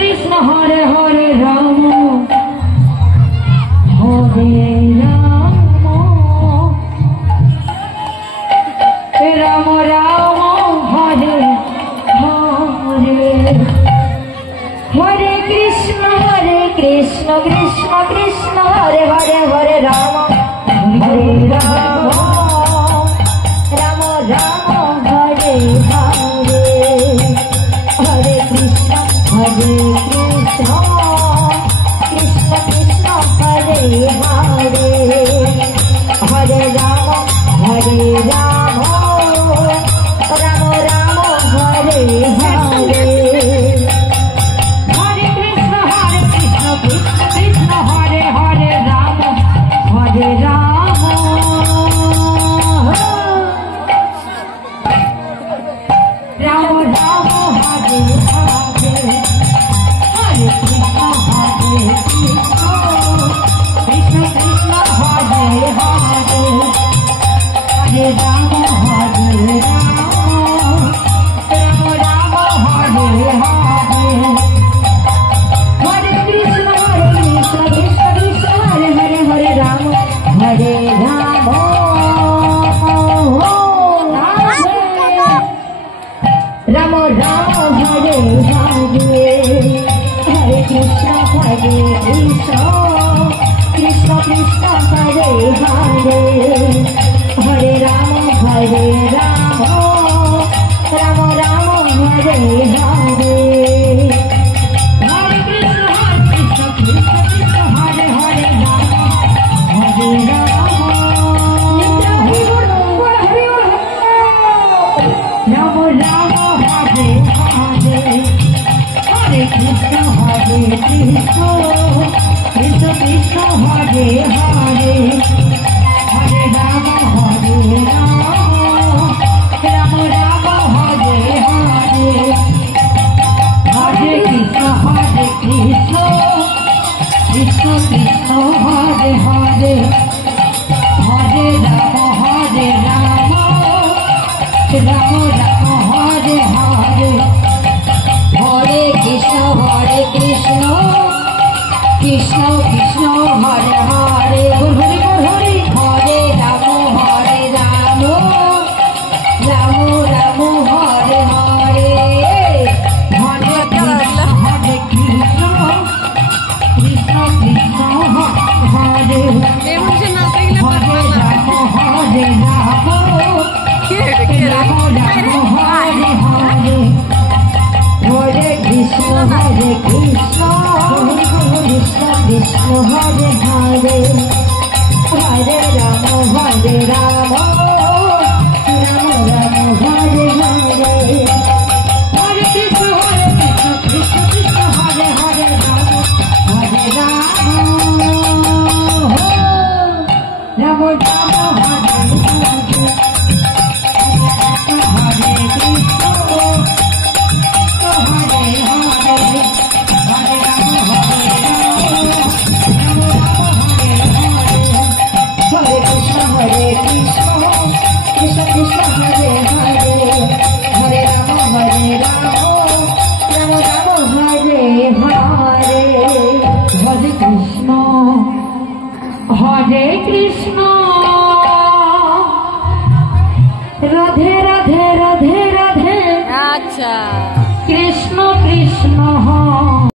Krishna Hare Hare Ram Hare Ram Ram Ram Hare Hare Hare Krishna Krishna Krishna Hare Hare Hare Ram Hare Ram Ram Ram Hare Hare Hare Krishna Krishna Krishna Hare Hare Hare Ram Ram Ram Ram Hare Hare Hare Krishna Krishna Krishna Hare Hare Ram Hare Ram Ram Ram Hare Hare Hare Krishna Krishna Krishna Hare Hare Hare Ram Ram Ram Hare Hare Hare Krishna Krishna Krishna Hare Hare Hare Ram Hare Ram Ram Ram Hare Hare Hare Krishna Krishna Krishna Hare Hare Hare Ram Ram Ram Hare Hare Hare Krishna Krishna Krishna Hare Hare Ram Hare Ram Ram Ram Hare Hare Hare Krishna Krishna Krishna Hare Hare Hare Ram Ram Ram Hare Hare Hare Krishna Krishna Krishna Hare Hare Hare Ram Ram Ram Hare Hare Hare Krishna Krishna Krishna Krishna Hare Hare Hare Hare Hare Ram Ram Ram Hare Hare Hare Krishna Krishna Krishna Hare Hare Ram Hare Krishna Krishna Krishna Hare Hare Hare Ram Ram Ram Hare Hare Hare Krishna Krishna Krishna Hare Hare Ram Ram Hare Hare Hare Krishna Hare Hare Hare Ram Hare Krishna Krishna Krishna Hare Hare Hare Ram Ram